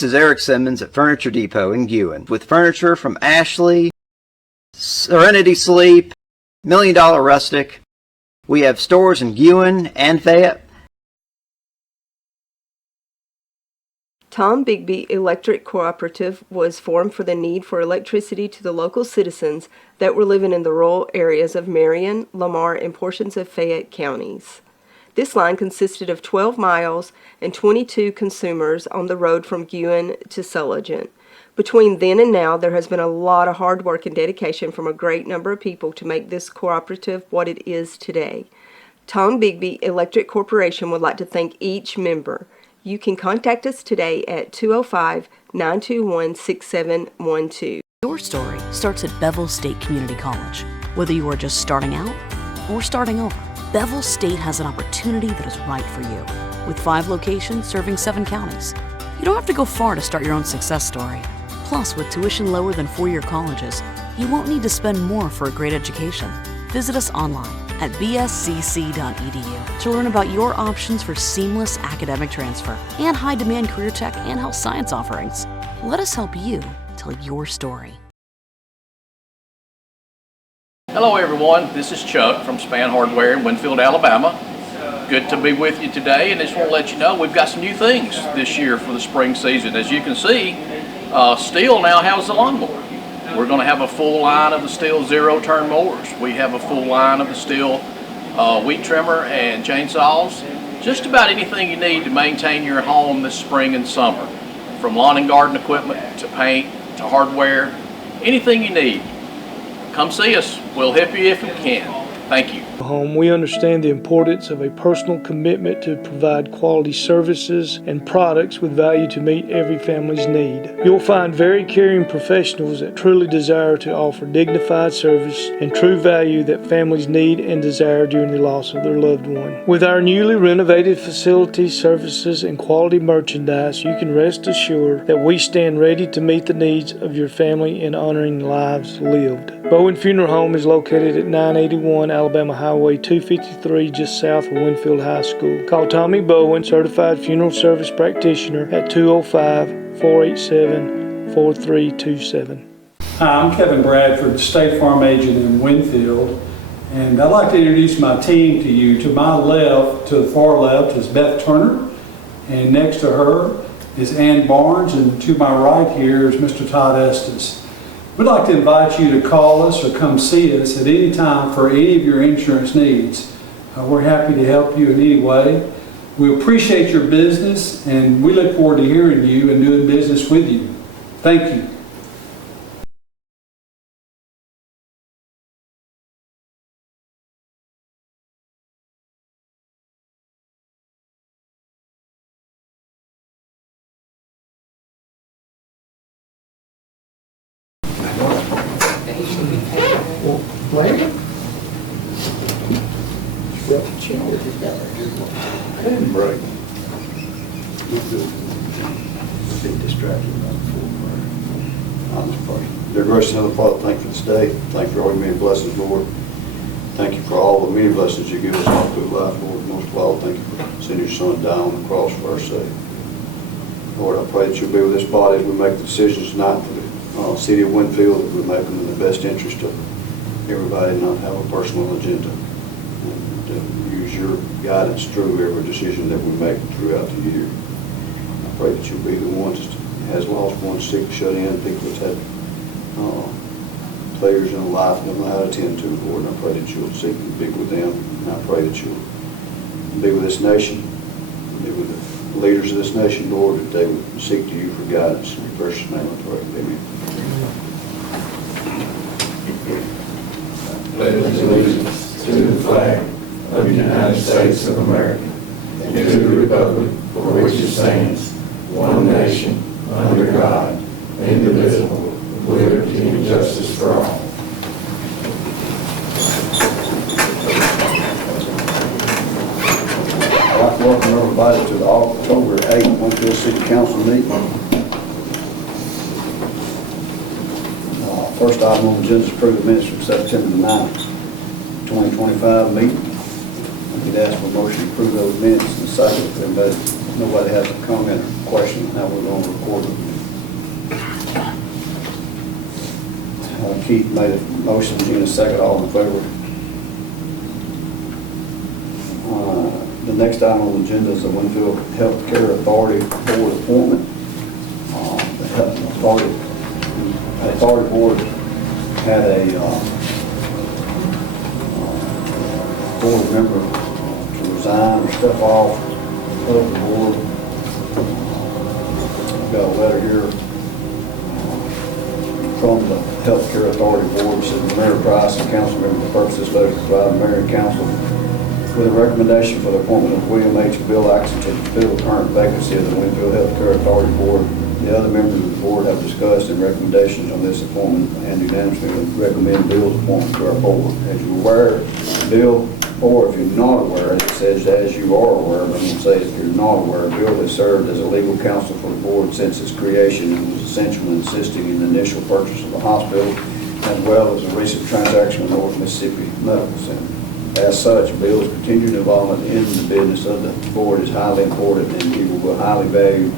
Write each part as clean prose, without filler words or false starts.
This is Eric Simmons at Furniture Depot in Guin with furniture from Ashley, Serenity Sleep, $1 Million Rustic. We have stores in Guin and Fayette. Tom Bigby Electric Cooperative was formed for the need for electricity to the local citizens that were living in the rural areas of Marion, Lamar, and portions of Fayette counties. This line consisted of 12 miles and 22 consumers on the road from Guin to Sulligent. Between then and now, there has been a lot of hard work and dedication from a great number of people to make this cooperative what it is today. Tom Bigby Electric Corporation would like to thank each member. You can contact us today at 205-921-6712. Your story starts at Bevel State Community College. Whether you are just starting out or starting over, Bevel State has an opportunity that is right for you. With 5 locations serving 7 counties, you don't have to go far to start your own success story. Plus, with tuition lower than 4-year colleges, you won't need to spend more for a great education. Visit us online at bscc.edu to learn about your options for seamless academic transfer and high-demand career tech and health science offerings. Let us help you tell your story. Hello everyone, this is Chuck from Span Hardware in Winfield, Alabama. Good to be with you today, and I just want to let you know we've got some new things this year for the spring season. As you can see, Stihl now has the lawnmower. We're going to have a full line of the Stihl zero-turn mowers. We have a full line of the Stihl weed trimmer and chainsaws. Just about anything you need to maintain your home this spring and summer. From lawn and garden equipment to paint to hardware, anything you need. Come see us. We'll help you if we can. Thank you. We understand the importance of a personal commitment to provide quality services and products with value to meet every family's need. You'll find very caring professionals that truly desire to offer dignified service and true value that families need and desire during the loss of their loved one. With our newly renovated facilities, services, and quality merchandise, you can rest assured that we stand ready to meet the needs of your family in honoring lives lived. Bowen Funeral Home is located at 981 Alabama Highway 253, just south of Winfield High School. Call Tommy Bowen, Certified Funeral Service Practitioner, at 205-487-4327. Hi, I'm Kevin Bradford, State Farm Agent in Winfield, and I'd like to introduce my team to you. To my left, to the far left, is Beth Turner, and next to her is Ann Barnes, and to my right here is Mr. Todd Estes. We'd like to invite you to call us or come see us at any time for any of your insurance needs. We're happy to help you in any way. We appreciate your business, and we look forward to hearing you and doing business with you. Thank you. Dear gracious Heavenly Father, thank you for this day. Thank you for all your many blessings, Lord. Thank you for all the many blessings you give us all through life, Lord. Most of all, thank you for sending your Son down on the cross for our sake. Lord, I pray that you'll be with this body as we make the decisions tonight for the city of Winfield, that we make them in the best interest of everybody, not have a personal agenda. And use your guidance through every decision that we make throughout the year. I pray that you'll be the ones that has lost ones, sick, shut in, people that's had players in life they don't know how to attend to, Lord. And I pray that you'll seek and be with them. And I pray that you'll be with this nation, be with the leaders of this nation, Lord, that they would seek to you for guidance. In your precious name I pray. Amen. Pledge allegiance to the flag of the United States of America and to the republic for which it stands, one nation, under God, indivisible, with liberty and justice for all. I'd like to welcome everybody to the October 8th Winfield City Council meeting. First item on the agenda is approve the minutes from September the 9th, 2025 meeting. I need to ask for a motion to approve those minutes in a second. If nobody has a comment or question on how we're going to record it. Keith made a motion, Gina second, all in favor. The next item on the agenda is the Winfield Healthcare Authority Board appointment. The Authority Board had a board member to resign or step off of the board. I've got a letter here from the Healthcare Authority Board. It says, Mayor Price and council members, the purpose of this letter is to provide the mayor and council with a recommendation for the appointment of William H. Bill Axon to fill the current vacancy of the Winfield Healthcare Authority Board. The other members of the board have discussed and recommendations on this appointment and unanimously recommend Bill's appointment to our board. As you're aware, Bill, or if you're not aware, it says as you are aware, but I'm going to say if you're not aware, Bill has served as a legal counsel for the board since its creation and was essential in assisting in the initial purchase of the hospital, as well as a recent transaction with North Mississippi Medical Center. As such, Bill's continued involvement in the business of the board is highly important, and he will be a highly valued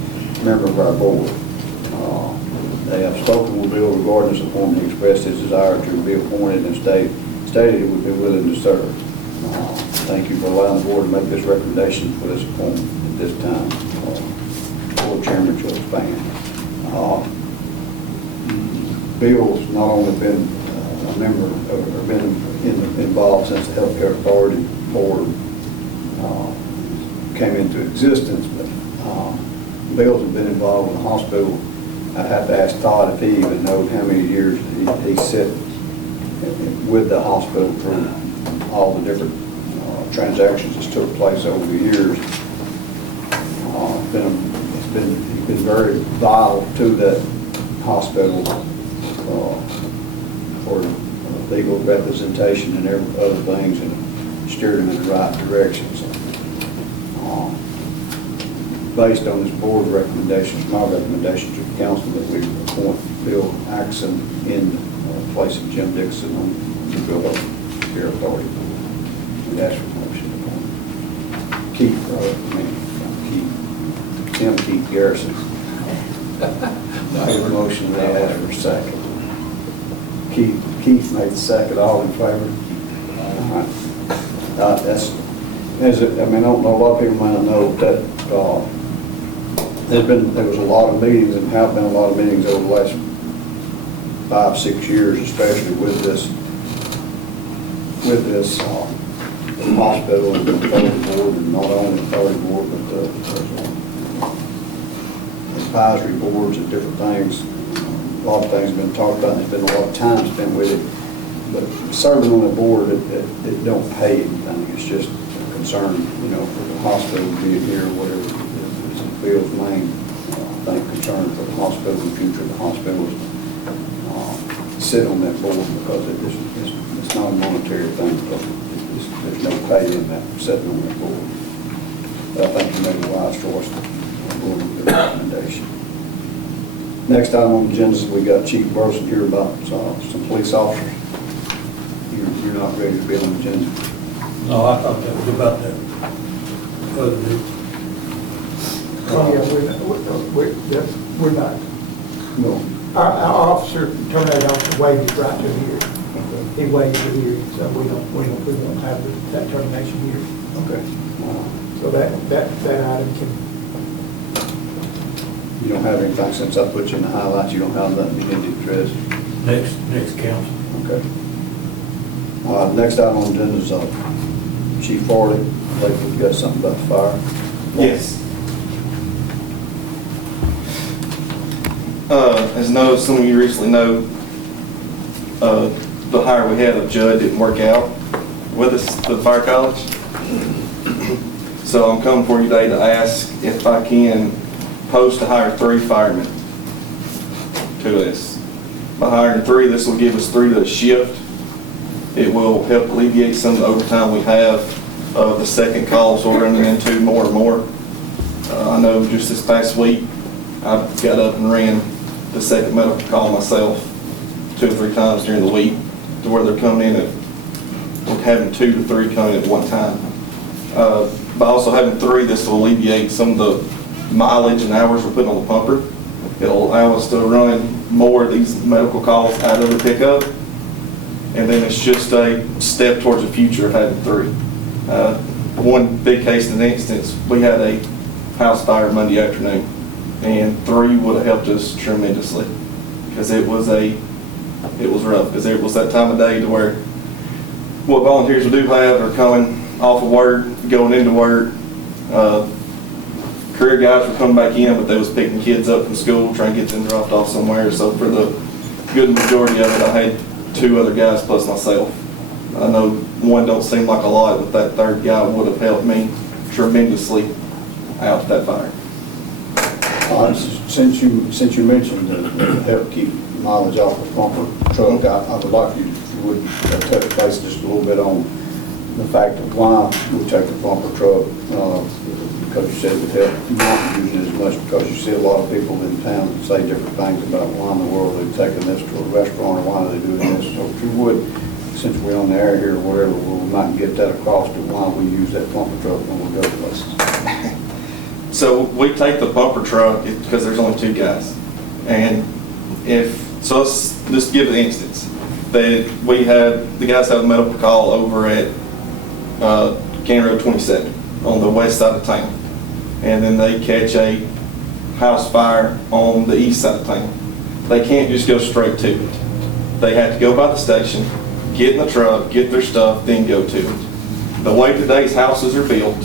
member of our board. They have spoken with Bill regarding this appointment. He expressed his desire to be appointed and stated he would be willing to serve. Thank you for allowing the board to make this recommendation for this appointment at this time. Board Chairman to expand. Bill's not only been a member or been involved since the Healthcare Authority Board came into existence, but Bill's been involved with the hospital. I'd have to ask Todd if he even knows how many years he sat with the hospital through all the different transactions that took place over the years. He's been very vital to that hospital for legal representation and other things, and steered him in the right direction. So, based on this board's recommendations, my recommendation to the council that we appoint Bill Axon in place of Jim Dixon on the Bill Healthcare Authority Board. And ask for motion to appoint Keith Garrison. I have a motion, we ask for a second. Keith made the second, all in favor? That's, I don't know, a lot of people might not know that there was a lot of meetings and have been a lot of meetings over the last 5-6 years, especially with this hospital and the authority board, and not only the authority board, but the advisory boards and different things. A lot of things have been talked about, and there's been a lot of time spent with it. But serving on the board, it don't pay anything. It's just a concern, for the hospital being here, or whatever. It's Bill's main, concern for the hospital and the future of the hospital is sit on that board, because it's not a monetary thing. There's no pay in that, sitting on that board. But I think you made a wise choice to go with the recommendation. Next item on the agenda is we got Chief Burson here about some police officers. You're not ready to be on the agenda? No, I thought that was about that. We're not. No. Our officer terminated officer waived right to here. He waived the hearing, so we won't have that termination here. Okay. So that item can. You don't have anything, since I put you in the highlights, you don't have nothing you need to address? Next council. Okay. Next item on the agenda is Chief Farley. I think we've got something about the fire. Yes. As some of you recently know, the hire we had of Judd didn't work out with us for the fire college. So I'm coming for you today to ask if I can post to hire 3 firemen to this. By hiring 3, this will give us 3 to a shift. It will help alleviate some of the overtime we have of the second calls we're running into more and more. I know just this past week, I got up and ran the second medical call myself 2 or 3 times during the week, to where they're coming in at, we're having 2 to 3 coming at one time. By also having 3, this will alleviate some of the mileage and hours we're putting on the pumper. It'll allow us to run more of these medical calls out of the pickup. And then it's just a step towards the future of having 3. One big case in instance, we had a house fire Monday afternoon, and 3 would have helped us tremendously, because it was rough, because it was that time of day to where what volunteers we do have are coming off of work, going into work. Career guys were coming back in, but they was picking kids up from school, trying to get them dropped off somewhere. So for the good majority of it, I had 2 other guys plus myself. I know one don't seem like a lot, but that 3rd guy would have helped me tremendously out of that fire. Since you mentioned the help keep mileage off the pumper truck, I would like you, if you would touch base just a little bit on the fact of why we take the pumper truck, because you said it would help not using it as much, because you see a lot of people in town say different things about why in the world they're taking this to a restaurant, or why are they doing this. So if you would, since we're on the air here or whatever, we might get that across to why we use that pumper truck when we go places. So we take the pumper truck because there's only 2 guys. And so let's just give an instance that we had, the guys have a medical call over at County Road 27 on the west side of town. And then they catch a house fire on the east side of town. They can't just go straight to it. They have to go by the station, get in the truck, get their stuff, then go to it. The way today's houses are built,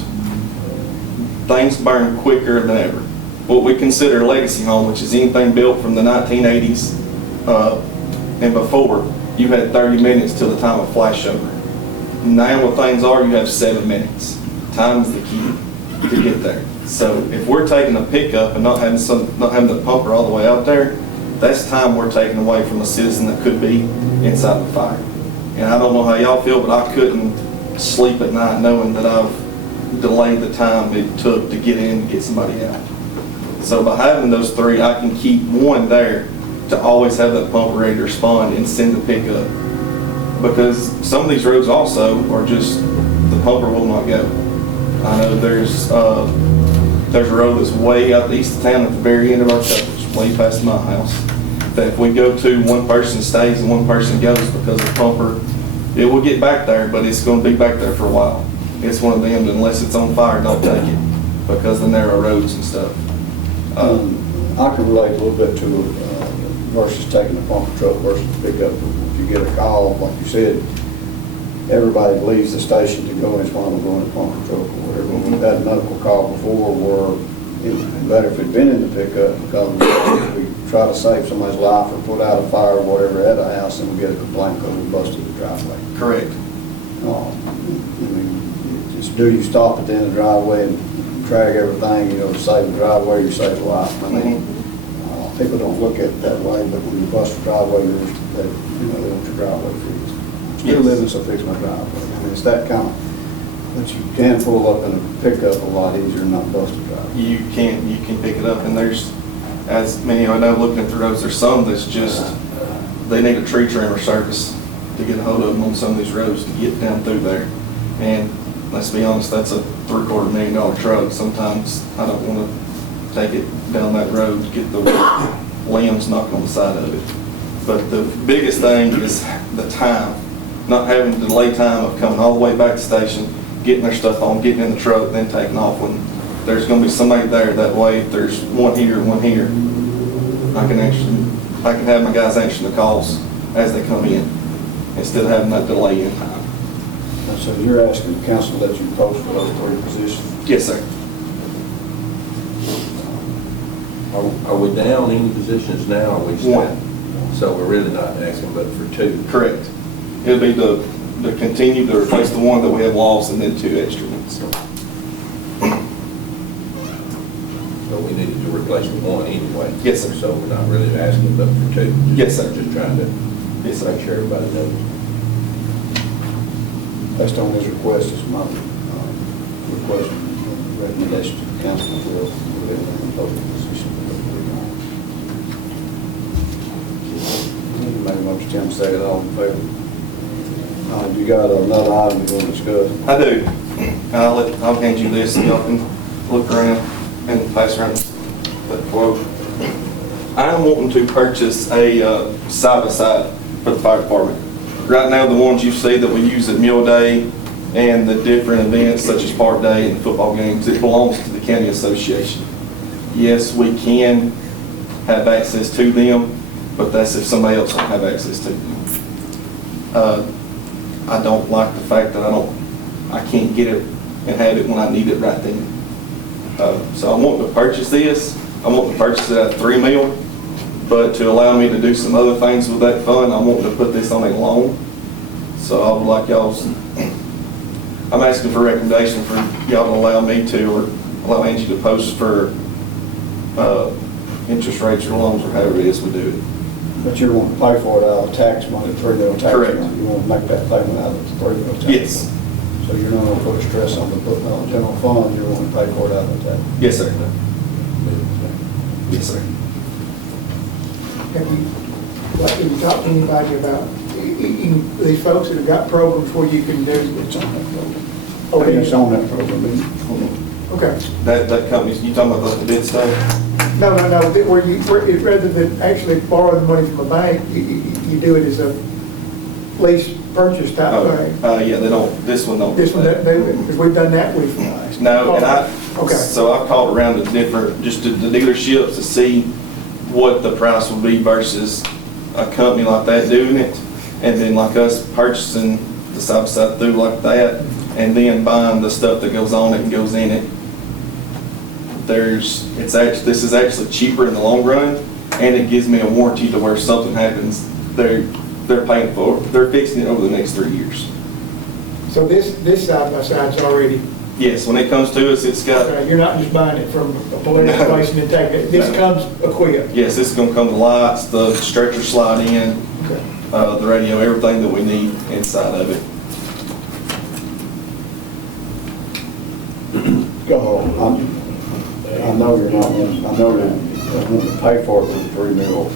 things burn quicker than ever. What we consider a legacy home, which is anything built from the 1980s and before, you had 30 minutes till the time of flashover. Now what things are, you have 7 minutes. Time is the key to get there. So if we're taking a pickup and not having the pumper all the way out there, that's time we're taking away from a citizen that could be inside the fire. And I don't know how y'all feel, but I couldn't sleep at night knowing that I've delayed the time it took to get in and get somebody out. So by having those 3, I can keep one there to always have that pumper ready to respond and send the pickup. Because some of these roads also are just, the pumper will not go. I know there's a road that's way out the east of town at the very end of our coverage, way past my house, that if we go to, one person stays and one person goes because the pumper, it will get back there, but it's going to be back there for a while. It's one of them, unless it's on fire, don't take it, because of the narrow roads and stuff. I can relate a little bit to versus taking a pumper truck versus the pickup. If you get a call, like you said, everybody leaves the station to go, and it's why we're going to pumper truck or whatever. We've had a medical call before where it would be better if it'd been in the pickup, because we try to save somebody's life or put out a fire or whatever at a house, and we get a complaint because we busted the driveway. Correct. I mean, it's do you stop at the end of the driveway and drag everything, to save the driveway, you save a life. I mean, people don't look at it that way, but when you bust a driveway, they want your driveway fixed. Still living, so fix my driveway. I mean, it's that kind of, but you can pull up in a pickup a lot easier and not bust a driveway. You can pick it up, and there's, as many I know looking at the roads, there's some that's just, they need a tree trimmer service to get a hold of them on some of these roads to get down through there. And let's be honest, that's a $750,000 truck. Sometimes I don't want to take it down that road to get the limbs knocked on the side of it. But the biggest thing is the time. Not having the delay time of coming all the way back to the station, getting their stuff on, getting in the truck, then taking off. When there's going to be somebody there, that way if there's one here, I can have my guys answer the calls as they come in, instead of having that delay in time. And so you're asking the council that you post for those 3 positions? Yes, sir. Are we down any positions now, or are we still? 1. So we're really not asking but for 2? Correct. It'll be to continue to replace the 1 that we have lost, and then 2 extra ones. So we needed to replace the 1 anyway? Yes, sir. So we're not really asking but for 2? Yes, sir. Just trying to make sure everybody knows. Based on his request, it's my request, recommendation to the council as well. We'll get them in post position. Make a motion, Tim, second, all in favor? You got another item you want to discuss? I do. I'll hand you this, and y'all can look around. and pass around the quote. I'm wanting to purchase a side-by-side for the fire department. Right now, the ones you see that we use at Meal Day and the different events such as Park Day and football games, it belongs to the county association. Yes, we can have access to them, but that's if somebody else don't have access to them. I don't like the fact that I can't get it and have it when I need it right then. So I want to purchase this. I want to purchase it at $3 million, but to allow me to do some other things with that fund, I want to put this on a loan. So I would like y'all's, I'm asking for recommendation for y'all to allow me to, or allow Angie to post for interest rates or loans or however it is we do it. But you want to pay for it out of tax money, $3 million tax Correct. money. You want to make that payment out of $3 million tax money. Yes. So you're not going to put stress on the general fund, you're going to pay for it out of that. Yes, sir. Yes, sir. Have you talked to anybody about these folks that have got programs where you can do? It's on that program. Oh, It's on that program. Okay. That company, you talking about the bid stuff? No, where rather than actually borrow the money from a bank, you do it as a lease purchase type thing. Yeah, they don't, this one don't. This one, because we've done that with. No, and Okay. so I've called around to different, just to the dealerships to see what the price would be versus a company like that doing it, and then like us purchasing the side-by-side through like that, and then buying the stuff that goes on it and goes in it. This is actually cheaper in the long run, and it gives me a warranty to where something happens, they're paying for it. They're fixing it over the next 3 years. So this side by side's already. Yes, when it comes to us, it's got. You're not just buying it from a political place and then taking it. This comes equipped. Yes, this is going to come with lights, the stretcher slide in, Okay. the radio, everything that we need inside of it. I know you're not, I know that they want to pay for it with $3 million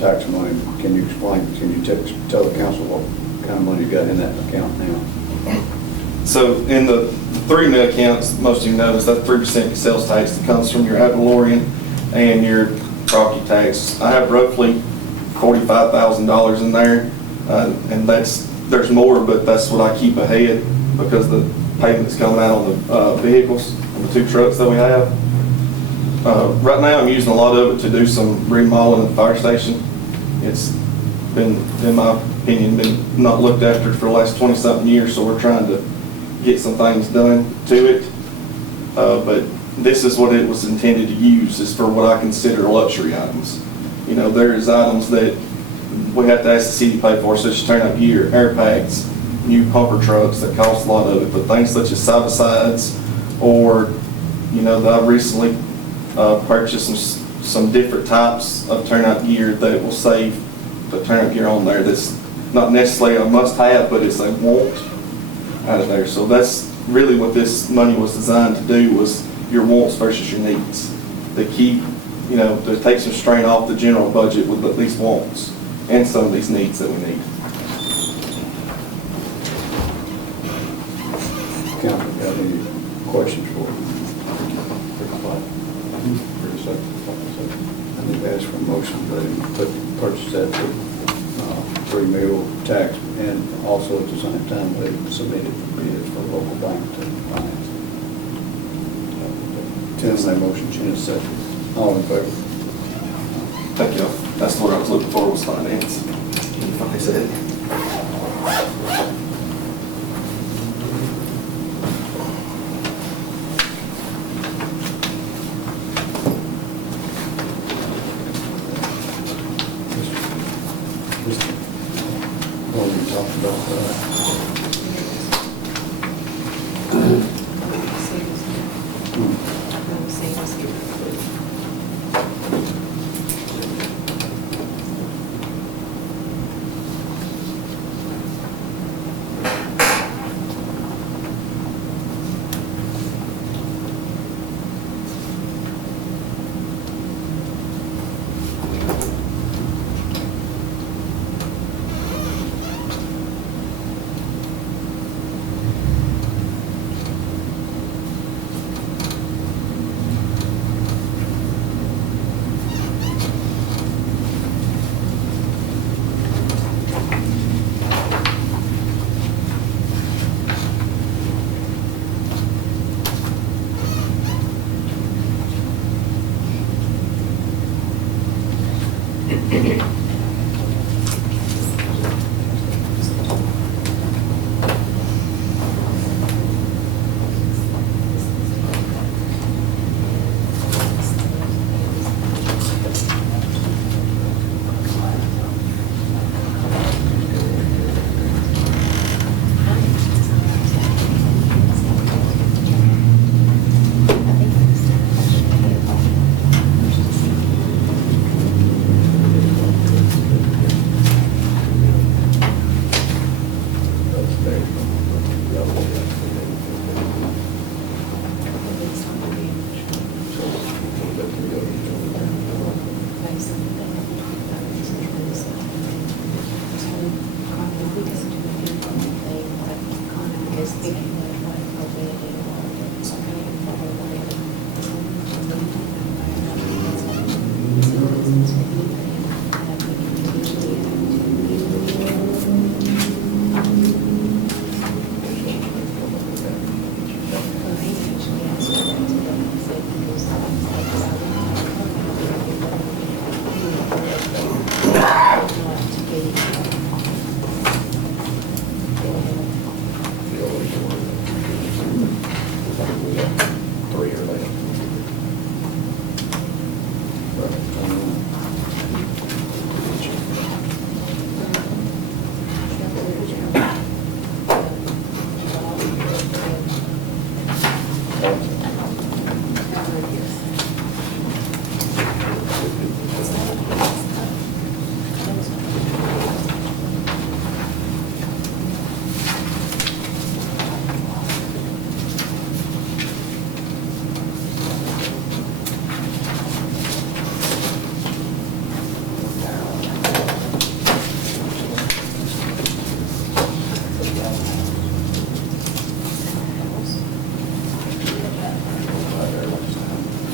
tax money. Can you explain, can you tell the council what kind of money you got in that account now? So in the 3 mil accounts, most of you know, is that 3% sales tax that comes from your ad valorem and your property tax. I have roughly $45,000 in there, and there's more, but that's what I keep ahead because the payments coming out on the vehicles, on the 2 trucks that we have. Right now, I'm using a lot of it to do some remodeling at the fire station. It's been, in my opinion, been not looked after for the last 20-something years, so we're trying to get some things done to it. But this is what it was intended to use, is for what I consider luxury items. You know, there is items that we have to ask the city to pay for, such as turnout gear, air packs, new pumper trucks that cost a lot of it, but things such as side-by-sides, or, you know, that I recently purchased some different types of turnout gear that will save the turnout gear on there. That's not necessarily a must-have, but it's a want out of there. So that's really what this money was designed to do, was your wants versus your needs. To keep, you know, to take some strain off the general budget with at least wants and some of these needs that we need. Council, got any questions for you? I need to ask for a motion to purchase that for $3 million tax, and also at the same time they submitted for bids for local bank to finance it. Tim made motion, Jen second. All in favor? Thank you. That's what I was looking for, was finance. Like I said. Well, we talked about that.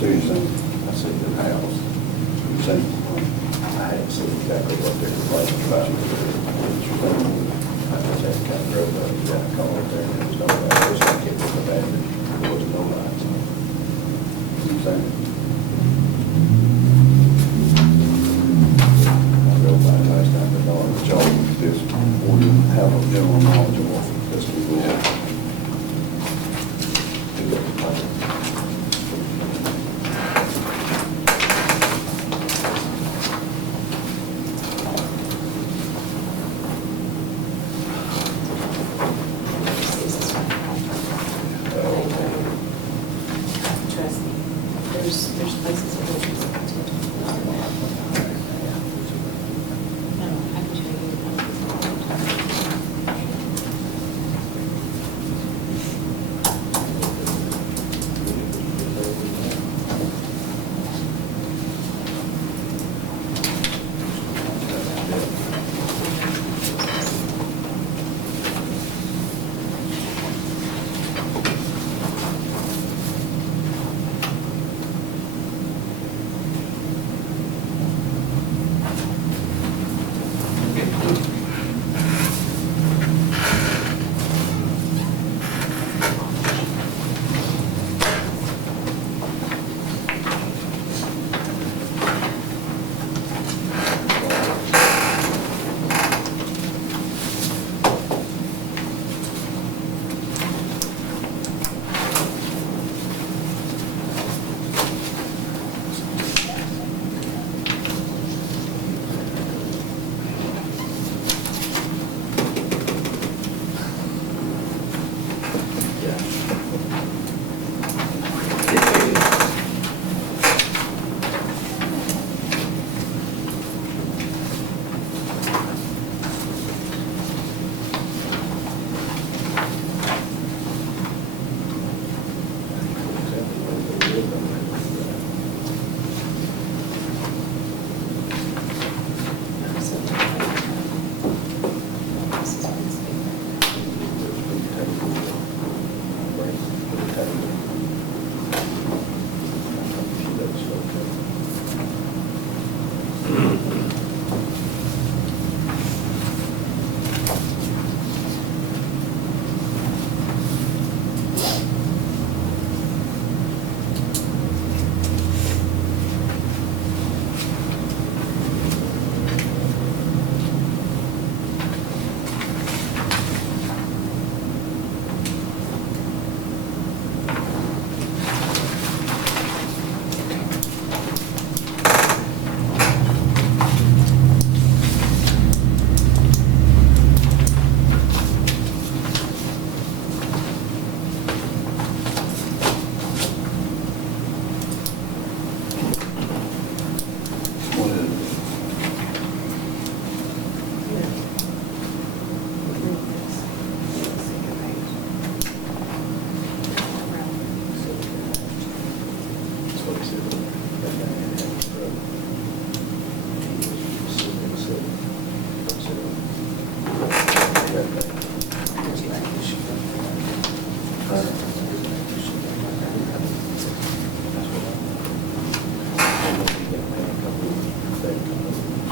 So you're saying, I see the house. you're saying, I hadn't seen exactly what they're complaining about. I just had kind of drove up, down the corner there, and there was no light. It was like it was abandoned. There was no lights on. you're saying, I drove by last night, the dog was y'all, this, or you have a general knowledge of what this can go on. Trust me, there's places that we'll just go to. No, I can show you.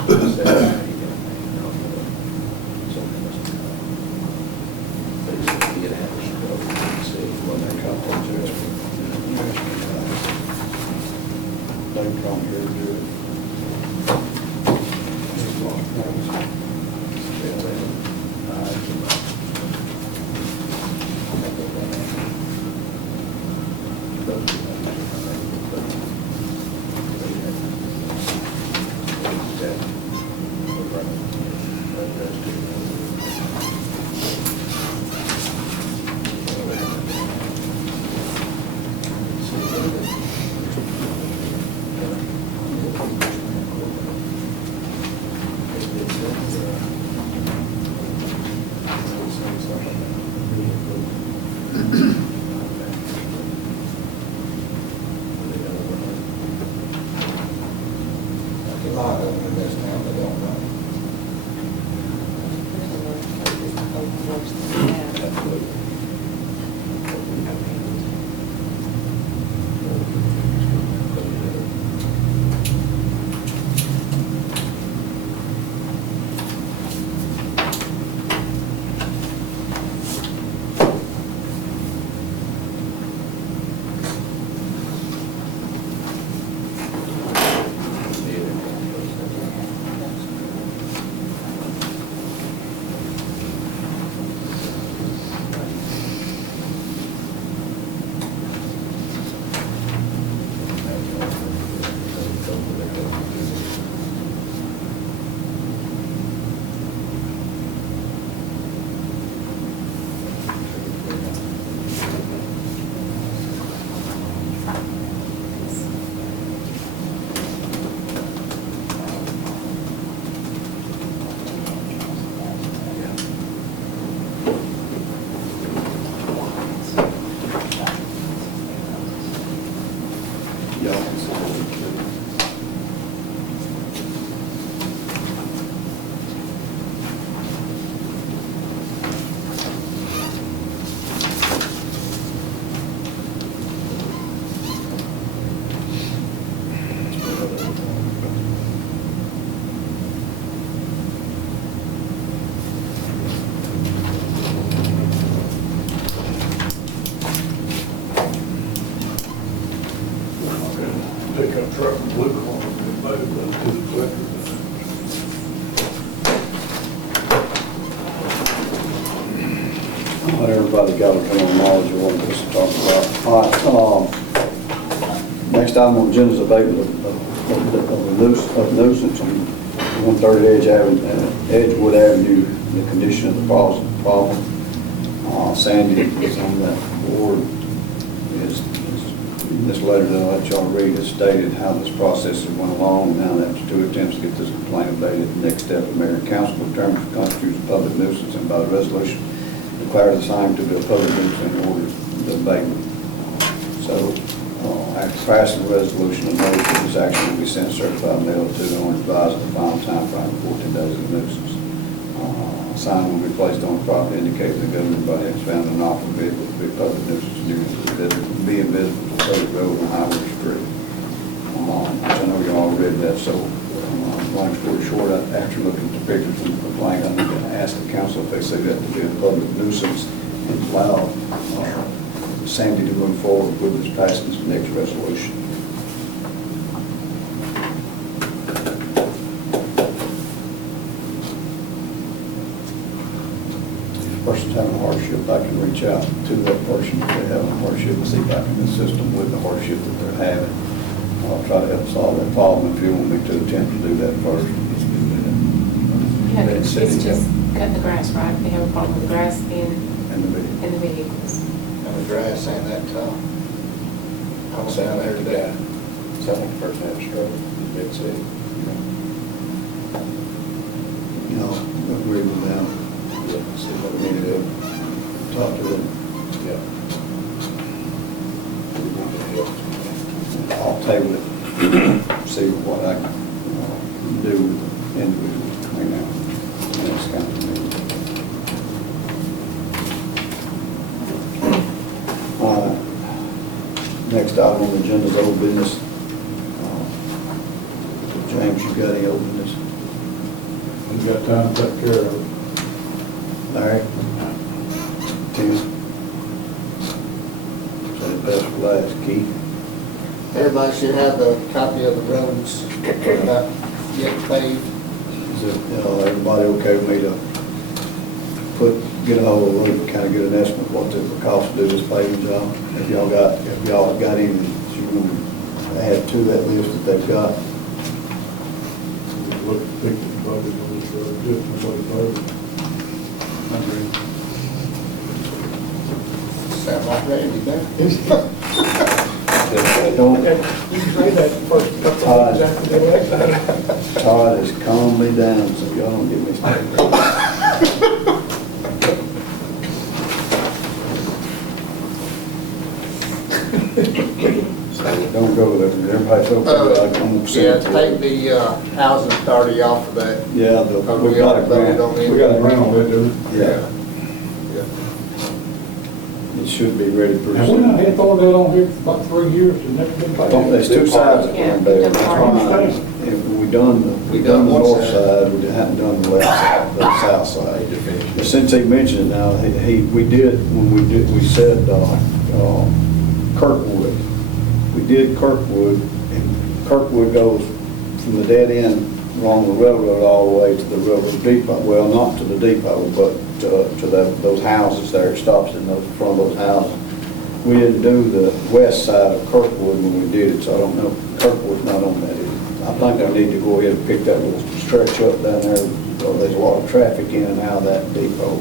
They've come here to do it. A lot of them in this town that don't know. Pickup truck and blue car, and move those to the collector. Not everybody got a general knowledge of what this is talking about. All right, next item on the agenda is abatement of nuisance on 130 Edgewood Avenue, the condition of the problem. Sandy is on that board. This letter that I'll let y'all read is stated how this process has went along. Now after 2 attempts to get this complaint abated, the next step, the mayor and council will determine if it constitutes a public nuisance and by the resolution declare the same to be a public nuisance and order the abatement. So after passing the resolution, a notice of this action will be sent certified mail to the owner advised of the final time frame of 14 days of the nuisance. A sign will be placed on the property indicating the governing body has found an offer vehicle to be a public nuisance and be invisible to public road and highway street. I know you all read that, so long story short, after looking at the pictures and the complaint, I'm going to ask the council if they see that to be a public nuisance and allow Sandy to move forward with this passing this next resolution. Person's having a hardship, I can reach out to that person if they have a hardship and see if I can assist them with the hardship that they're having. I'll try to help solve that problem if you want me to attempt to do that first. Yeah, it's just cutting the grass, right? They have a problem with the grass And the vehicles. And the grass ain't that tall. I was down there today. Sounded like the person had a stroke. Big city. you know, agree with them. See what we need to do. Talk to them. Yeah. I'll table it, see what I can do with the individuals between now and next council meeting. Next item on the agenda is old business. James, you got any old business? we got time to take care of it. Larry? Tim? Say best for last, Keith? Everybody should have a copy of the roads about getting paved. Is it, everybody okay with me to get a hold of Luke, kind of get an estimate what it would cost to do this paving job? If y'all got any, you want to add to that list that they've got? Look, think the budget was good, nobody voted. Sound like Randy there. Don't, You say that first couple of times after the election. Todd has calmed me down, so y'all don't get me started. So don't go there, everybody's okay, I'm gonna send Yeah, it to take you. the housing authority off of that. Yeah, we got a grant, We got a grant on it, dude. yeah, it should be ready pretty And we soon. had thought that on here for about 3 years, and never been paid. There's two sides of Yeah, one there, the that's part. why, if we done the one north side. side, we haven't done the left side, the south side. And since he mentioned it now, we said, Kirkwood. We did Kirkwood, and Kirkwood goes from the dead end along the railroad all the way to the railroad depot. Well, not to the depot, but to those houses there, it stops in front of those houses. We didn't do the west side of Kirkwood when we did it, so I don't know, Kirkwood's not on that either. I think I need to go ahead and pick that little stretch up down there. There's a lot of traffic in and out of that depot,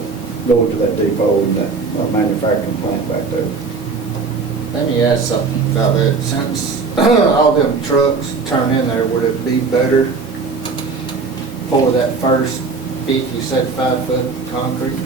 going to that depot and that manufacturing plant back there. Let me ask something about that. Since all them trucks turn in there, would it be better for that first 50, 75-foot concrete?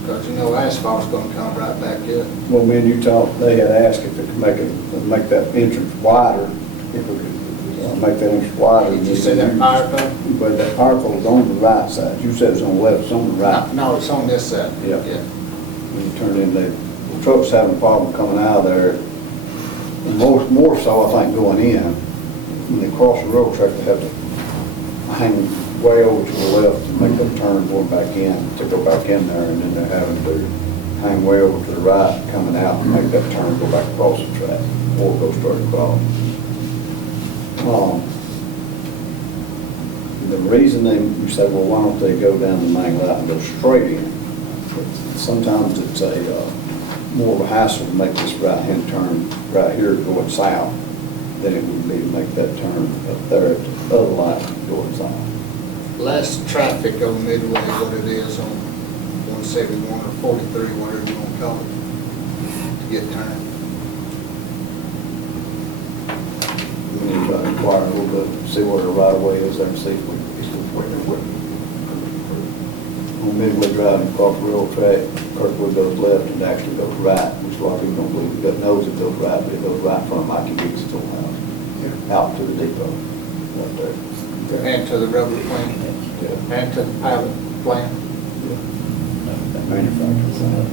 Because you know asphalt's gonna come right back up. Well, me and you talked, they had asked if it could make that entrance wider, if we could make that entrance wider. Did you say that power pole? But that power pole's on the right side. You said it's on the left, it's on the right. No, it's on this side. Yeah. When you turn in, the truck's having a problem coming out of there. And more so, I think, going in. When they cross the railroad track, they have to hang way over to the left to make that turn going back in, to go back in there, and then they're having to hang way over to the right coming out and make that turn, go back across the track, or go straight across. The reason you say, well, why don't they go down the main line and go straight in? Sometimes it's more of a hassle to make this right-hand turn right here going south than it would be to make that turn up there at the other line going south. Less traffic on Midway, what it is on 171 or 43, whatever you want to call it, to get turned. We need to inquire a little bit, see where the right-of-way is there, and see if we on Midway Drive and across the railroad track, Kirkwood goes left and actually goes right, which a lot of people don't believe. It knows it goes right, but it goes right in front of Mikey Dixon's old house, out to the depot, right there. And to the rubber plant, and to the pilot plant. Manufacturing side.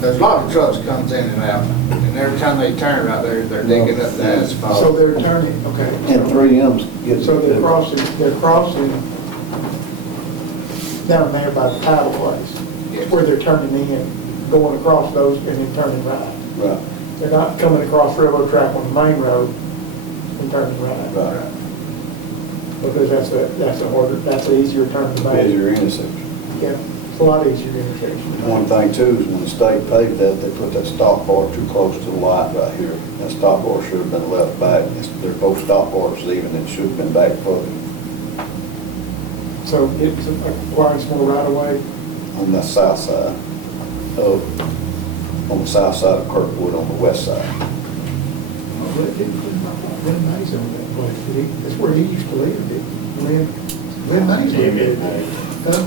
There's a lot of trucks comes in and out, and every time they turn right there, they're digging up the asphalt. So they're turning, okay. And 3M's get. So they're crossing down there by the title place, Yes. where they're turning in, going across those and then turning right. Right, They're not coming across railroad track on the main road and turning right. right. Because that's an easier turn to make. Easier intersection. Yeah, it's a lot easier intersection. One thing too is when the state paved that, they put that stop bar too close to the light right here. That stop bar should have been left back. They're both stop bars even, it should have been back further So it requires more right of way. on the south side of, on the south side of Kirkwood on the west side. Lynn Mays on that place. That's where he used to live, didn't he? Lynn Mays lived there. Huh?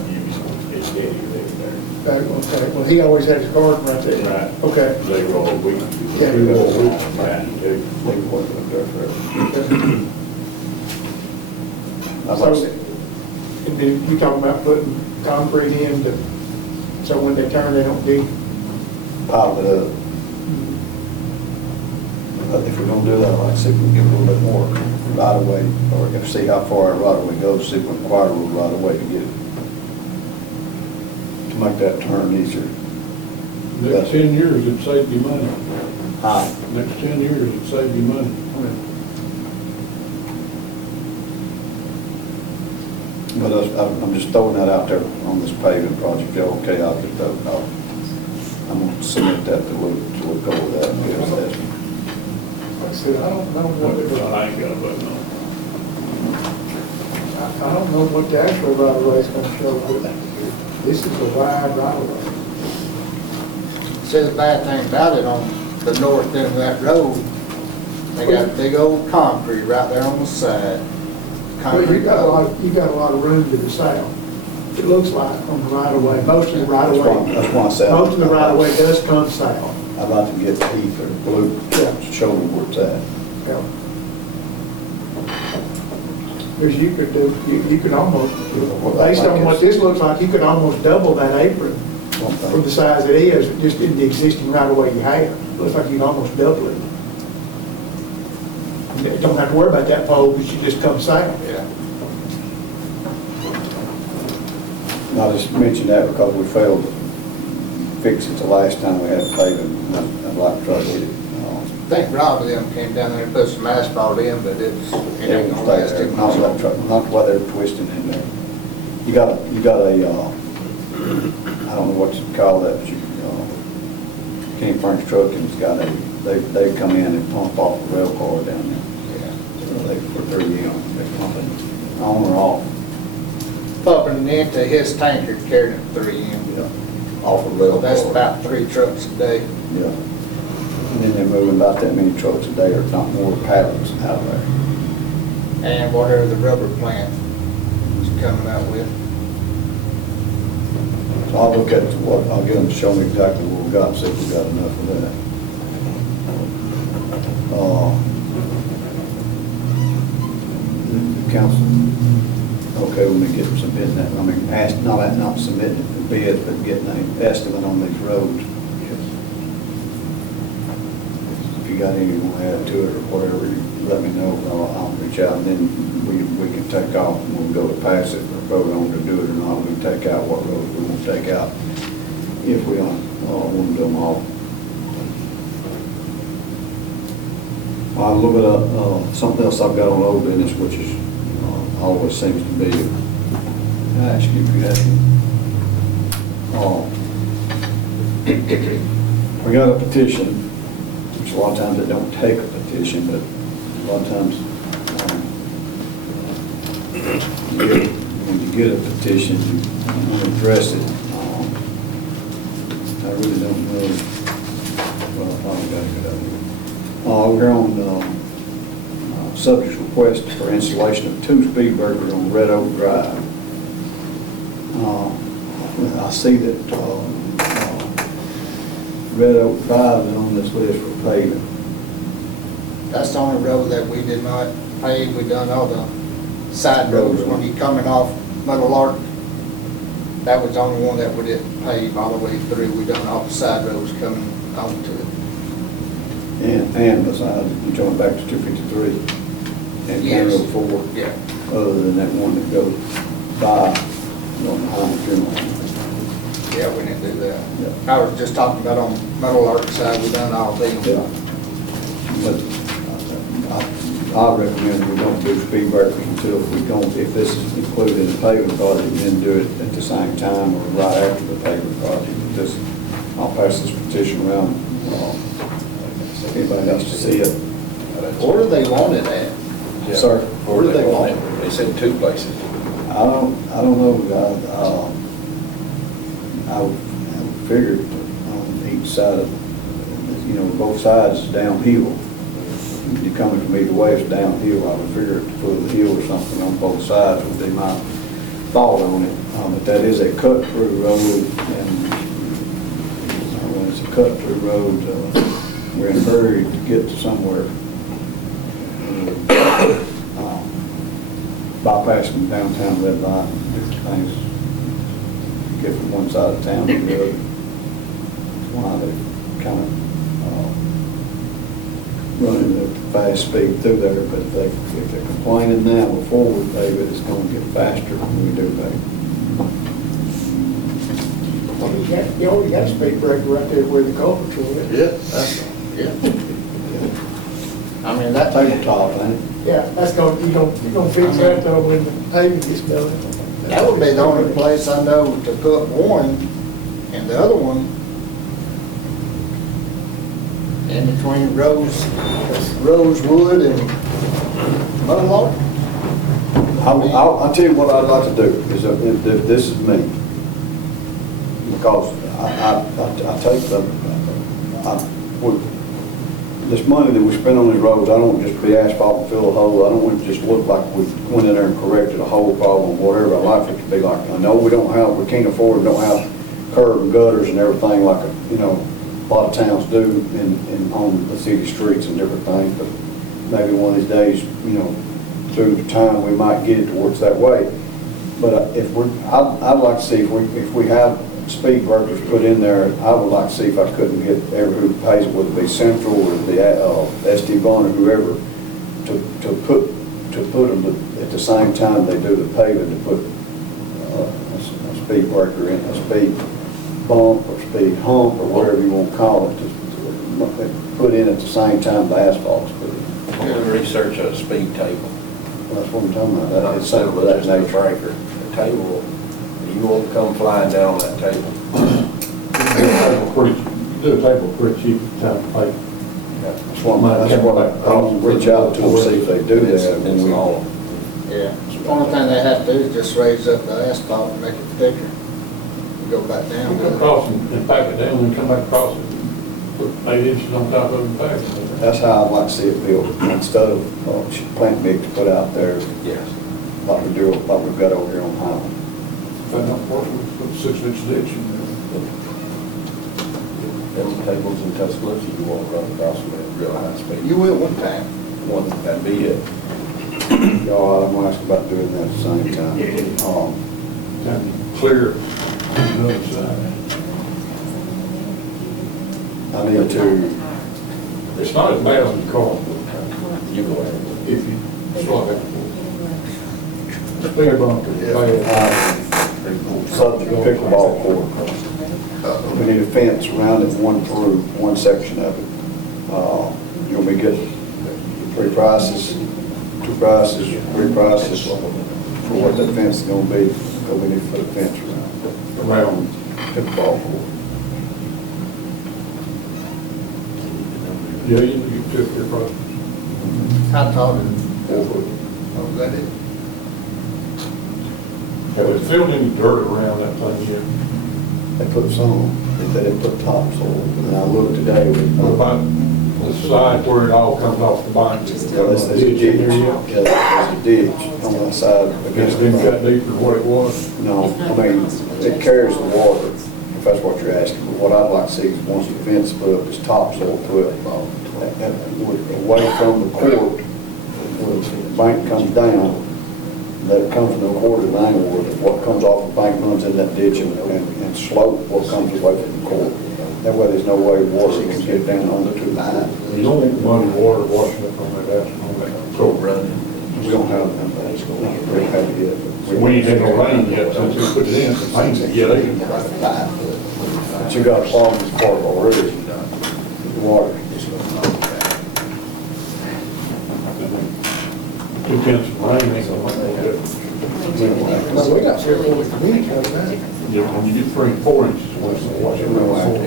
Okay, well, he always had his garden right there. Right. Okay. They were all weak. Yeah. They were all weak. Right, too. They wasn't up there forever. I'd So, like to see- and then you talking about putting concrete in to, so when they turn, they don't dig. pile it up. But if we're gonna do that, I'd like to see if we can get a little bit more right away, or see how far our right of way goes, see if we can acquire a little right of way to get it. make that turn easier. Next 10 years, it'd save you money. Aye. Next 10 years, it'd save you money. But I'm just throwing that out there on this paving project. Okay, I'll get that, I'm gonna submit that to we'll go with that. Give us that. Like I said, I don't know what I ain't got a vote on I don't know what the actual right of way is gonna show, but this is a wide right of way. See, the bad thing about it, on the north end of that road, they got big old concrete right there on the side. Well, you got a lot of room to the south. It looks like on the right of way, most of the right of way. That's why I said. Most of the right of way does come south. I'd like to get Heath or Blue to show me where it's at. Yeah. Because you could do, you could almost, based on what this looks like, you could almost double that apron from the size it is, just in the existing right of way you have. Looks like you can almost double it. You don't have to worry about that pole because you just come south. Yeah. I just mentioned that because we failed to fix it the last time we had paving, and I'd like to try to get it. I think Rob and them came down there and put some asphalt in, but it ain't gonna last too Not much. while they're twisting in there. You got a, I don't know what you call that, but King Frank's truck and it's got they come in and pump off the rail car down there. Yeah. So they put their, they pump it on or off. Pumping it into his tanker, carrying it 3 in. Yeah. Off the rail car. That's about 3 trucks a day. Yeah. And then they're moving about that many trucks a day, or not more pallets out of there. And whatever the rubber plant is coming out with. So I'll look at what, I'll get them to show me exactly what we got, see if we got enough of that. The council, okay, we may get them submitting that, I mean, not submitting it for bids, but getting an estimate on these roads. If you got any you want to add to it or whatever, you let me know, I'll reach out, and then we can take off, and we'll go to pass it, or vote on to do it or not, we can take out what roads we want to take out, if we want to do them all. A little bit of, something else I've got on old business, which is, always seems to be, I ask you if you have any. We got a petition, which a lot of times they don't take a petition, but a lot of times, when you get a petition, you want to address it. I really don't know, well, I probably got a good idea. We're on subject request for installation of 2 speed breakers on Red Oak Drive. I see that Red Oak Drive is on this list for paving. That's the only road that we did not pave. We done all the side roads when you coming off Middle Ark. That was the only one that we didn't pave all the way through. We done all the side roads coming onto it. And besides, you join back to 253 and Yes. County Road 4. Yeah. Other than that one that goes by, behind the funeral. Yeah, we didn't do that. Yeah. I was just talking about on Middle Ark side, we done all them. Yeah. But I recommend we don't do speed breakers until we don't, if this is included in the paving project, then do it at the same time or right after the paving project. I'll pass this petition around. If anybody else to see it. Where do they want it at? Sir? Where do they want it? They said 2 places. I don't know, I would figure on each side of, both sides is downhill. If you're coming from either way, it's downhill. I would figure at the foot of the hill or something on both sides would be my thought on it. But that is a cut-through road, and when it's a cut-through road, we're in a hurry to get to somewhere. Bypassing downtown red light and different things, get from one side of town to the other. That's why they kind of running at fast speed through there, but if they're complaining now before we pave it, it's going to get faster when we do pave. You already got a speed breaker right there where the culvert's is. Yeah, that's, yeah. I mean, that, Tabletop, ain't it? Yeah, that's you're gonna fix that though when the paving gets done. that would be the only place I know to put one, and the other one in between Rosewood and Mudlark. I'll tell you what I'd like to do, is if this is me, because I take this money that we spend on these roads, I don't want it just to be asphalt and fill a hole. I don't want it to just look like we went in there and corrected a whole problem, whatever. I like it to be like, I know we can't afford, we don't have curb and gutters and everything like, a lot of towns do on the city streets and different things, but maybe one of these days, through the time, we might get it towards that way. But I'd like to see if we have speed breakers put in there, I would like to see if I couldn't get who pays it, whether it be Central or the SD Bond or whoever, to put them at the same time they do the paving, to put a speed breaker in, a speed bump or speed hump or whatever you want to call it, to put in at the same time the asphalt's put in. I'm gonna research a speed table. That's what I'm talking about. Not It's instead something of of that just a nature. breaker, a table, you won't come flying down on that table. Do a table pretty cheap time to pay. That's what I'll reach out to them, see if they do that. It's all. Yeah, the only thing they have to do is just raise up the asphalt and make it thicker. Go back down. Come across and pack it down and come back across it. Put 8 inches on top of it and pack it. That's how I'd like to see it built, instead of plant mix put out there, Yes. like we've got over here on Highland. If that don't work, we put 6-inch ditch in there. Them tables in Tuscaloosa, you won't run across them at real high speed. You will one time. That'd be it. Y'all, I'm gonna ask about doing that at the same time. Time to clear the other side. I need to, It's not as bad as the car. You go ahead. If you slow down. Speed bump is bad. subject pickleball court. We need a fence around it, one section of it. You're gonna be getting 3 prices, 2 prices, 3 prices for what that fence is gonna be, because we need to put a fence around pickleball court. Yeah, you took your price. How tall is it? 4 foot. Oh, that is. Have they filled any dirt around that thing yet? They put some, they didn't put topsoil, and I looked today, What about the side where it all comes off the bank? there's a ditch, yeah, there's a ditch on that side. It's been cut deeper than what it was. No, I mean, it carries the water, if that's what you're asking, but what I'd like to see is once the fence put up, is topsoil put up, away from the court, when the bank comes down, let it come from the court to the angle, where what comes off the bank runs in that ditch and slope what comes away from the court. That way there's no way water can get down onto the line. You don't want muddy water washing up on that asphalt. We don't have them, we don't have it yet. We ain't had no rain yet since we put it in, the things that get in. But you got a problem with the park already, the water. Two tenths of rain ain't gonna make no difference. Well, we got several with community over there. Yeah, when you get 3 and 4 inches, once they wash it around.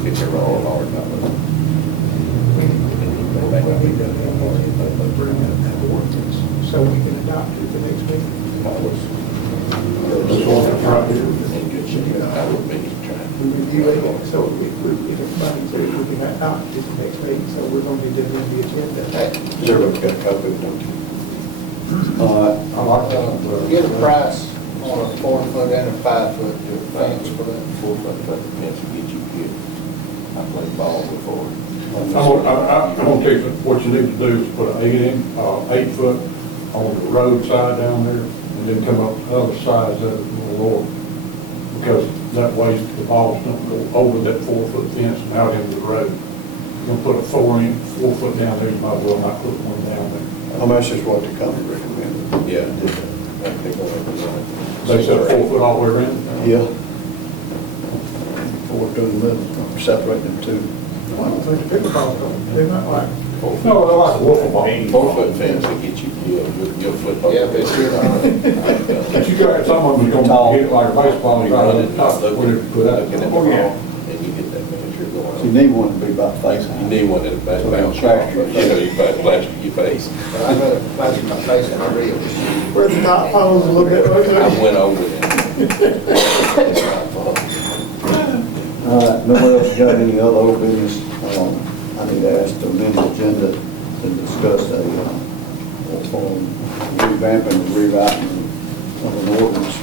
It's a roll hard, not So we can adopt it for next week. This one that's right here. I would be trying. We review it, so if everybody says we can adopt it for next week, so we're gonna be doing the agenda. Everybody's got a copy of it. I like that. Get a price on a 4 foot and a 5 foot fence for that. 4 foot fence will get you good. I played ball before. I'm gonna tell you what you need to do is put an 8 foot on the roadside down there, and then come up the other sides of it a little lower. Because that way the balls don't go over that 4 foot fence and out into the road. You're gonna put a 4 foot down there, you might as well not put one down there. How much is what the company recommended? Yeah. They said 4 foot all the way around? Yeah. 4 through the middle, separate them two. Well, I don't think the pickleball, they're not like, No, they're like a wiffle ball. 4-foot fence will get you, your football. Yeah, but it's good. But you got, some of them are gonna hit it like a baseball, You right run on it, the top, look where they put out. looking at the Oh, yeah. ball, and you get that miniature So you going. need one to be about face. You need one that'll bounce So off, it'll plaster your you know, you plaster your face. I'd rather plaster my face than my ribs. where the top poles a little bit. I went over it. All right, nobody else got any other old business? I need to ask to amend the agenda to discuss a revamping and rewriting of an ordinance.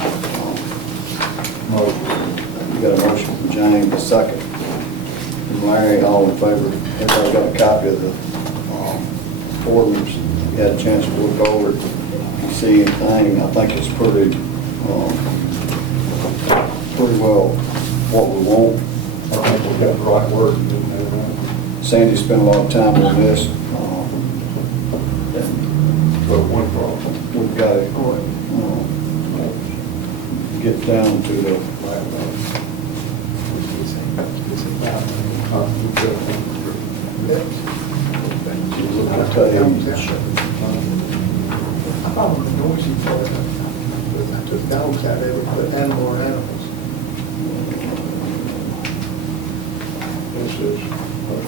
You got a motion from James, a second from Larry, all in favor. Everybody got a copy of the ordinance. You had a chance to look over it, see anything. I think it's pretty well what we want. I think we got the right word. Sandy spent a lot of time on this. But one problem. We've got to get down to the, I thought it was noisy for it. I took dogs out there, we put animal or animals. This is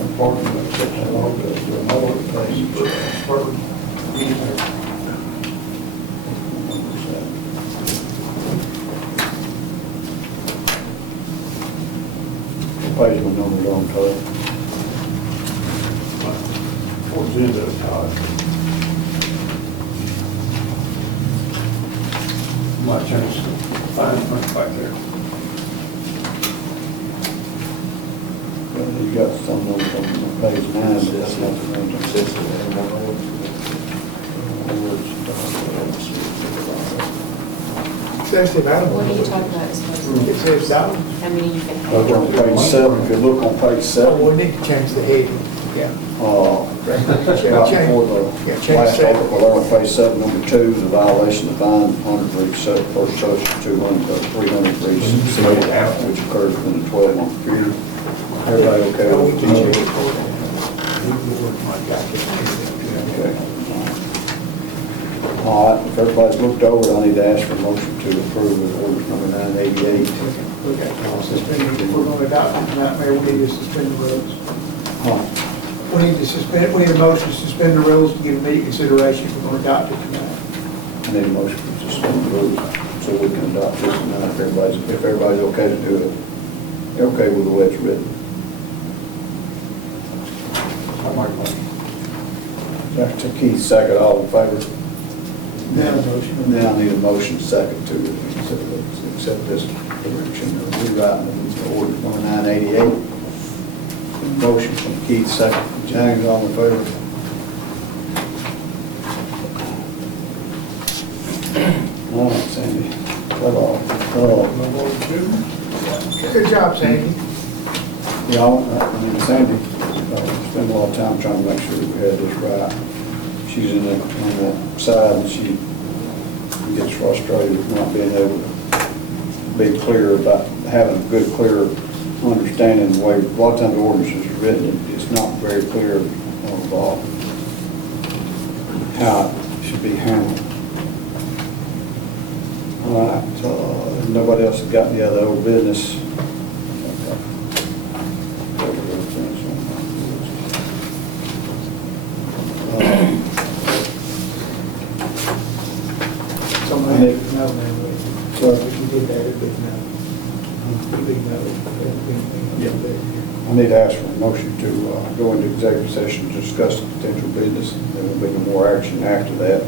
important, that's such a long, that's another place. page with numbers on top. Towards the end of the time. My chance to find it back there. You got some numbers on page 9, but that's not the one that sits there. It says animals. What are you talking about as far as It says dogs. how many you can have? Over on page 7, if you look on page So 7, we need to change the heading, yeah. right before the Yeah, change last that. article, there on page 7, number 2, the violation of fine, 100 for each first social, 200, 300 for each civil act which occurs within a 12-month period. Everybody okay with the Okay. All right, if everybody's looked over it, I need to ask for a motion to approve of orders number 988. Okay, if we're going to adopt it tonight, Mayor, we need to suspend the rules. Huh. We need to suspend, we need a motion to suspend the rules to give immediate consideration if we're going to adopt it tonight. I need a motion to suspend the rules so we can adopt this tonight if everybody's okay to do it. They're okay with the way it's written. I might like. Dr. Keith, second, all in favor? Now, motion. Now I need a motion second to accept this direction of rewriting of ordinance number 988. Motion from Keith, second from James, all in favor? All right, Sandy. Good job, Sandy. Yeah, I mean, Sandy spent a lot of time trying to make sure we had this right. She's on that side and she gets frustrated with not being able to be clear about having a good, clear understanding of the way, a lot of times the ordinance is written, it's not very clear of how it should be handled. All right, nobody else has got any other old business. Somebody, no, man, if you did that, it'd be no. It'd be no. I need to ask for a motion to go into executive session to discuss potential business. There will be no more action after that.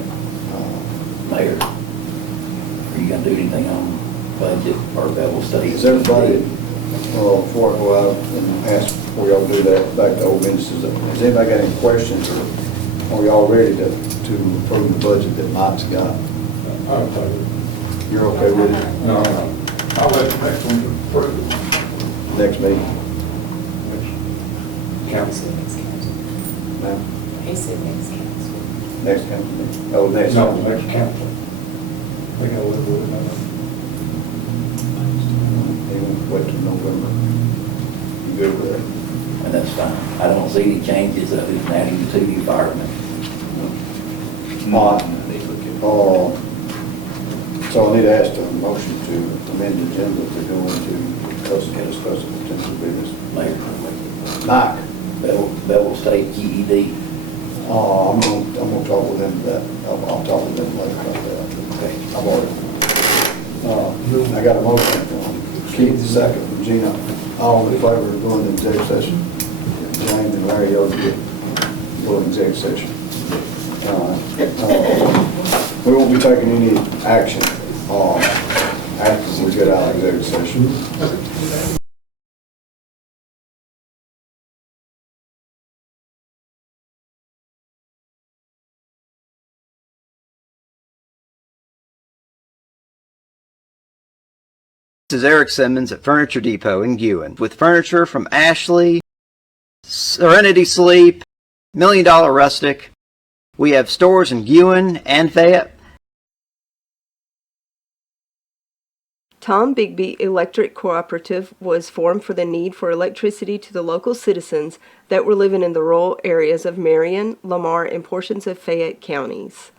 Mayor, are you gonna do anything on budget or Bevel State? Is everybody, before I go out and ask, before y'all do that, back to old businesses, has anybody got any questions, or are y'all ready to approve the budget that Mike's got? I'll tell you. You're okay with it? No, I'll let the next one approve it. Next meeting? Council. Next council. Ma'am? He said next council. Next council meeting? Oh, next. No, next council. We gotta live with it. They won't wait till November. You good with that? And that's fine. I don't see any changes other than adding the 2 new firemen. So I need to ask a motion to amend the agenda to go into discuss potential business. Mayor, Mike, Bevel State GED. I'm gonna talk with them about that. I'll talk with them later about that. Okay. I've already, I got a motion from Keith, the second from Gina. All in favor of going into executive session? James and Larry, y'all get going into executive session. We won't be taking any action after we get out of executive session. This is Eric Simmons at Furniture Depot in Guin with furniture from Ashley, Serenity Sleep, $1 Million Rustic. We have stores in Guin and Fayette. Tom Bigby Electric Cooperative was formed for the need for electricity to the local citizens that were living in the rural areas of Marion, Lamar, and portions of Fayette counties.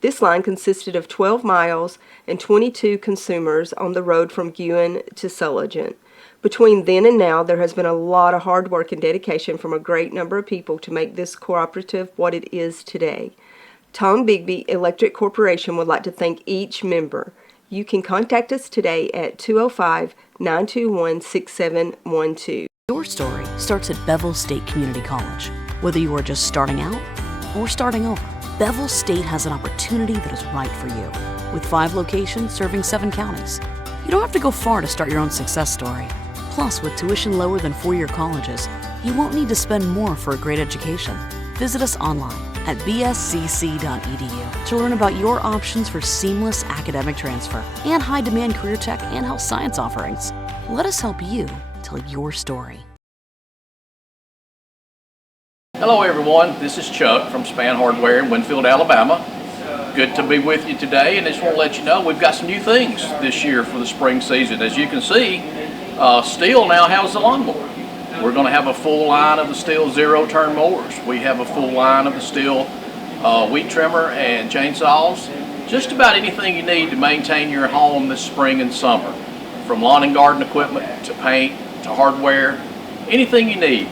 This line consisted of 12 miles and 22 consumers on the road from Guin to Sulligent. Between then and now, there has been a lot of hard work and dedication from a great number of people to make this cooperative what it is today. Tom Bigby Electric Corporation would like to thank each member. You can contact us today at 205-921-6712. Your story starts at Bevel State Community College. Whether you are just starting out or starting over, Bevel State has an opportunity that is right for you. With 5 locations serving 7 counties, you don't have to go far to start your own success story. Plus, with tuition lower than 4-year colleges, you won't need to spend more for a great education. Visit us online at bscc.edu to learn about your options for seamless academic transfer and high-demand career tech and health science offerings. Let us help you tell your story. Hello everyone, this is Chuck from Span Hardware in Winfield, Alabama. Good to be with you today, and I just want to let you know we've got some new things this year for the spring season. As you can see, Stihl now has the lawnmower. We're going to have a full line of the Stihl zero-turn mowers. We have a full line of the Stihl weed trimmer and chainsaws. Just about anything you need to maintain your home this spring and summer. From lawn and garden equipment to paint to hardware, anything you need.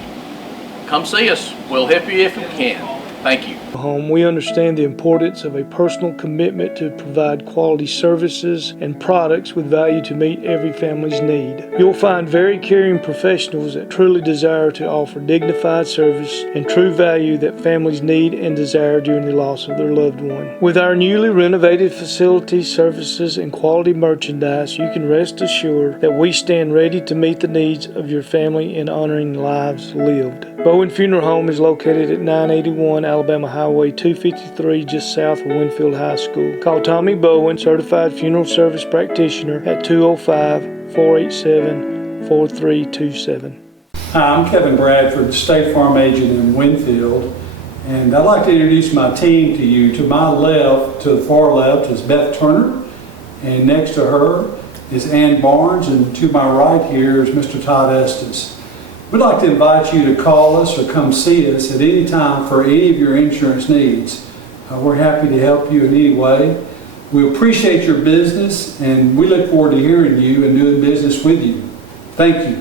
Come see us. We'll help you if we can. Thank you. Home, we understand the importance of a personal commitment to provide quality services and products with value to meet every family's need. You'll find very caring professionals that truly desire to offer dignified service and true value that families need and desire during the loss of their loved one. With our newly renovated facilities, services, and quality merchandise, you can rest assured that we stand ready to meet the needs of your family in honoring lives lived. Bowen Funeral Home is located at 981 Alabama Highway 253, just south of Winfield High School. Call Tommy Bowen, Certified Funeral Service Practitioner, at 205-487-4327. Hi, I'm Kevin Bradford, State Farm Agent in Winfield, and I'd like to introduce my team to you. To my left, to the far left, is Beth Turner, and next to her is Ann Barnes, and to my right here is Mr. Todd Estes. We'd like to invite you to call us or come see us at any time for any of your insurance needs. We're happy to help you in any way. We appreciate your business, and we look forward to hearing you and doing business with you. Thank you.